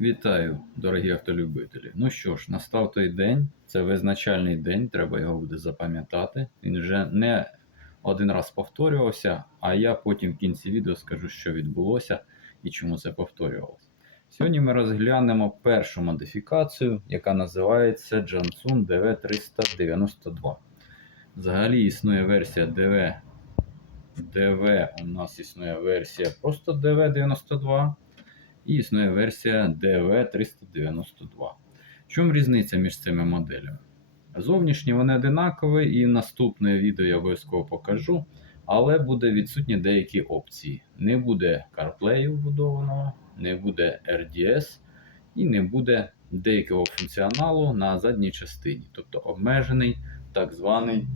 Вітаю, дорогі автолюбителі. Ну що ж, настав той день, це визначальний день, треба його буде запам'ятати. Він вже не один раз повторювався, а я потім в кінці відео скажу, що відбулося і чому це повторювалося. Сьогодні ми розглянемо першу модифікацію, яка називається Jansun DV392. Взагалі існує версія DV. DV у нас існує версія просто DV92 і існує версія DV392. Чому різниця між цими моделями? Зовнішні вони одинакові, і наступне відео я обов'язково покажу, але буде відсутні деякі опції. Не буде CarPlay вбудованого, не буде RDS і не буде деякого функціоналу на задній частині, тобто обмежений так званий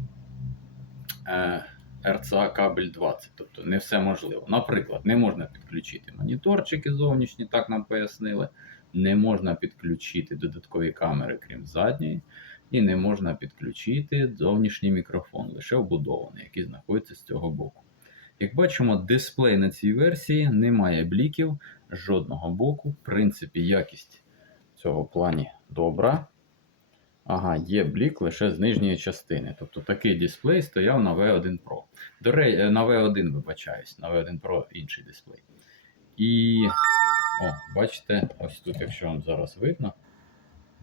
е, RCA кабель 20, тобто не все можливо. Наприклад, не можна підключити моніторчики зовнішні, так нам пояснили. Не можна підключити додаткові камери, крім задньої, і не можна підключити зовнішній мікрофон, лише вбудований, який знаходиться з цього боку. Як бачимо, дисплей на цій версії не має бліків жодного боку. В принципі, якість цього плані добра. Ага, є блік лише з нижньої частини. Тобто такий дисплей стояв на V1 Pro. До речі, на V1, вибачаюсь, на V1 Pro інший дисплей. І. О, бачите, ось тут, якщо вам зараз видно,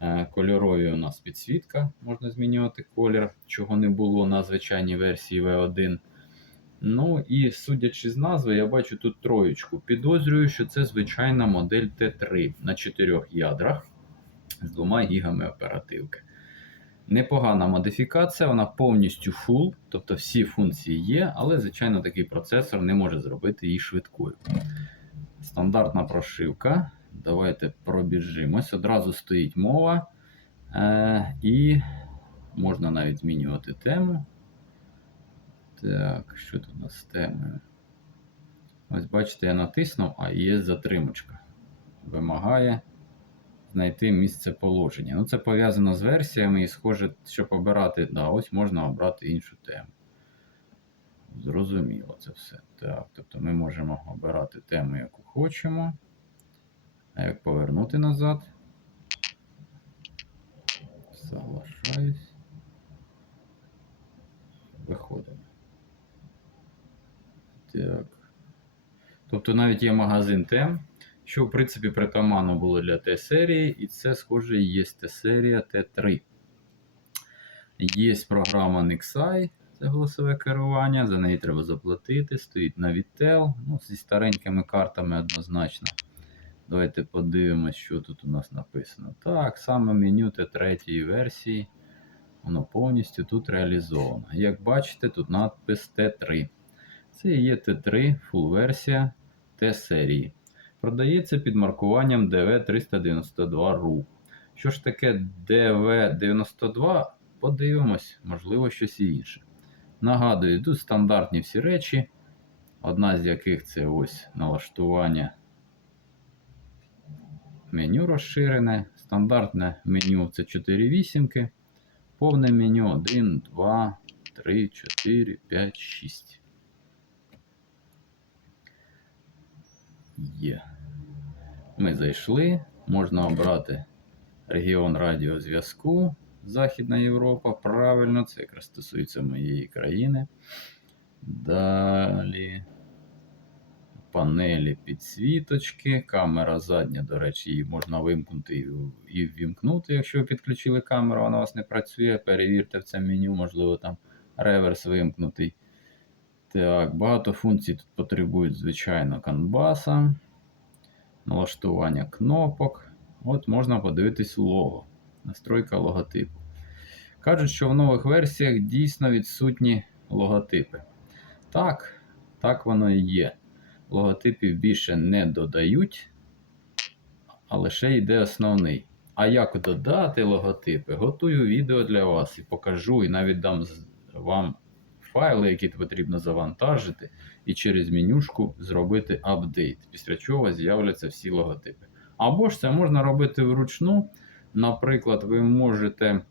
е, кольорові у нас підсвітка, можна змінювати колір, чого не було на звичайній версії V1. Ну і судячи з назви, я бачу тут троєчку. Підозрюю, що це звичайна модель Т3 на 4 ядрах з 2 гігами оперативки. Непогана модифікація, вона повністю full, тобто всі функції є, але, звичайно, такий процесор не може зробити її швидкою. Стандартна прошивка. Давайте пробіжимось. Одразу стоїть мова. Е, І можна навіть змінювати тему. Так, що тут у нас з темою? Ось бачите, я натиснув, а є затримочка. Вимагає знайти місце положення. Ну, це пов'язано з версіями і схоже, щоб обирати, да, ось можна обрати іншу тему. Зрозуміло це все. Так, тобто ми можемо обирати тему, яку хочемо. А як повернути назад? Соглашаюсь. Виходимо. Так. Тобто навіть є магазин тем, що в принципі притаманно було для Т-серії, і це, схоже, є Т-серія Т3. Є програма Nexai, це голосове керування, за неї треба заплатити, стоїть на Vitel, ну, зі старенькими картами однозначно. Давайте подивимось, що тут у нас написано. Так, саме меню Т3 версії, воно повністю тут реалізовано. Як бачите, тут надпис Т3. Це і є Т3 full версія Т-серії. Продається під маркуванням DV392RU. Що ж таке DV92? Подивимось, можливо, щось і інше. Нагадую, тут стандартні всі речі, одна з яких це ось налаштування меню розширене. Стандартне меню це 4 вісімки. Повне меню 1, 2, 3, 4, 5, 6. Є. Ми зайшли. Можна обрати регіон радіозв'язку Західна Європа. Правильно, це якраз стосується моєї країни. Далі. Панелі підсвіточки, камера задня, до речі, її можна вимкнути і- ввімкнути, якщо ви підключили камеру, вона у вас не працює. Перевірте в це меню, можливо, там реверс вимкнутий. Так, багато функцій тут потребують, звичайно, канбаса, налаштування кнопок. От можна подивитись лого, настройка логотипу. Кажуть, що в нових версіях дійсно відсутні логотипи. Так, так воно і є. Логотипів більше не додають, а лише йде основний. А як додати логотипи? Готую відео для вас і покажу, і навіть дам вам файли, які потрібно завантажити, і через менюшку зробити апдейт, після чого з'являться всі логотипи. Або ж це можна робити вручну. Наприклад, ви можете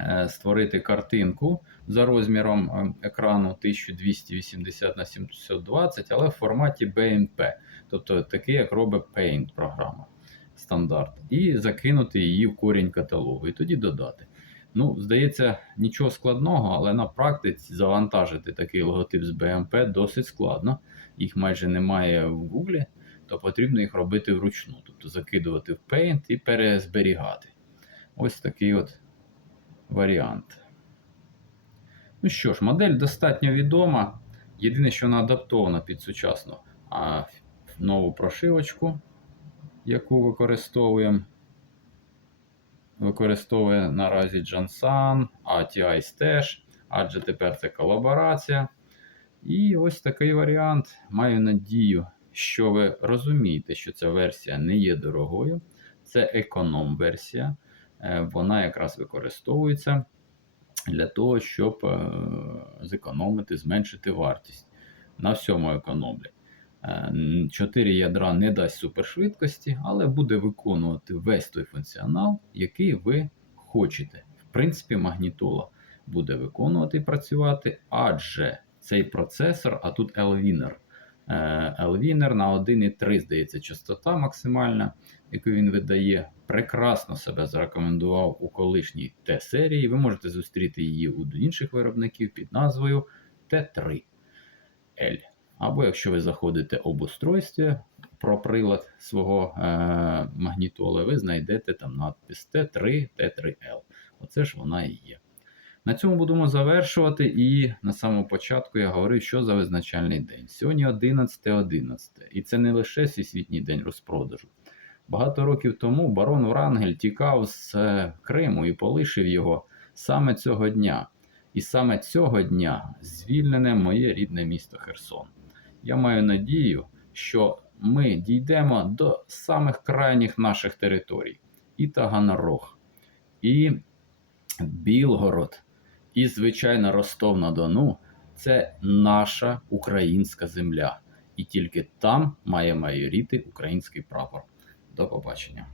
е, створити картинку за розміром е, екрану 1280 на 720, але в форматі BMP, тобто такий, як робить Paint програма. стандарт, і закинути її в корінь каталогу, і тоді додати. Ну, здається, нічого складного, але на практиці завантажити такий логотип з BMP досить складно. Їх майже немає в Google, то потрібно їх робити вручну, тобто закидувати в Paint і перезберігати. Ось такий от варіант. Ну що ж, модель достатньо відома. Єдине, що вона адаптована під сучасну а, нову прошивочку, яку використовуємо. Використовує наразі Jansan, ATI теж, адже тепер це колаборація. І ось такий варіант. Маю надію, що ви розумієте, що ця версія не є дорогою. Це економ-версія. Е, Вона якраз використовується для того, щоб е, зекономити, зменшити вартість. На всьому економлять. 4 ядра не дасть супершвидкості, але буде виконувати весь той функціонал, який ви хочете. В принципі, магнітола буде виконувати і працювати, адже цей процесор, а тут L-Winner. Е, на 1,3, здається, частота максимальна, яку він видає, прекрасно себе зарекомендував у колишній Т-серії. Ви можете зустріти її у інших виробників під назвою Т3L. Або якщо ви заходите об устройстві про прилад свого е, магнітола, ви знайдете там надпис Т3, Т3L. Оце ж вона і є. На цьому будемо завершувати. І на самому початку я говорив, що за визначальний день. Сьогодні 11.11. 11. І це не лише всесвітній день розпродажу. Багато років тому барон Врангель тікав з е, Криму і полишив його саме цього дня. І саме цього дня звільнене моє рідне місто Херсон. Я маю надію, що ми дійдемо до самих крайніх наших територій: і Таганрог, і Білгород, і, звичайно, Ростов на Дону це наша українська земля. І тільки там має майоріти український прапор. До побачення.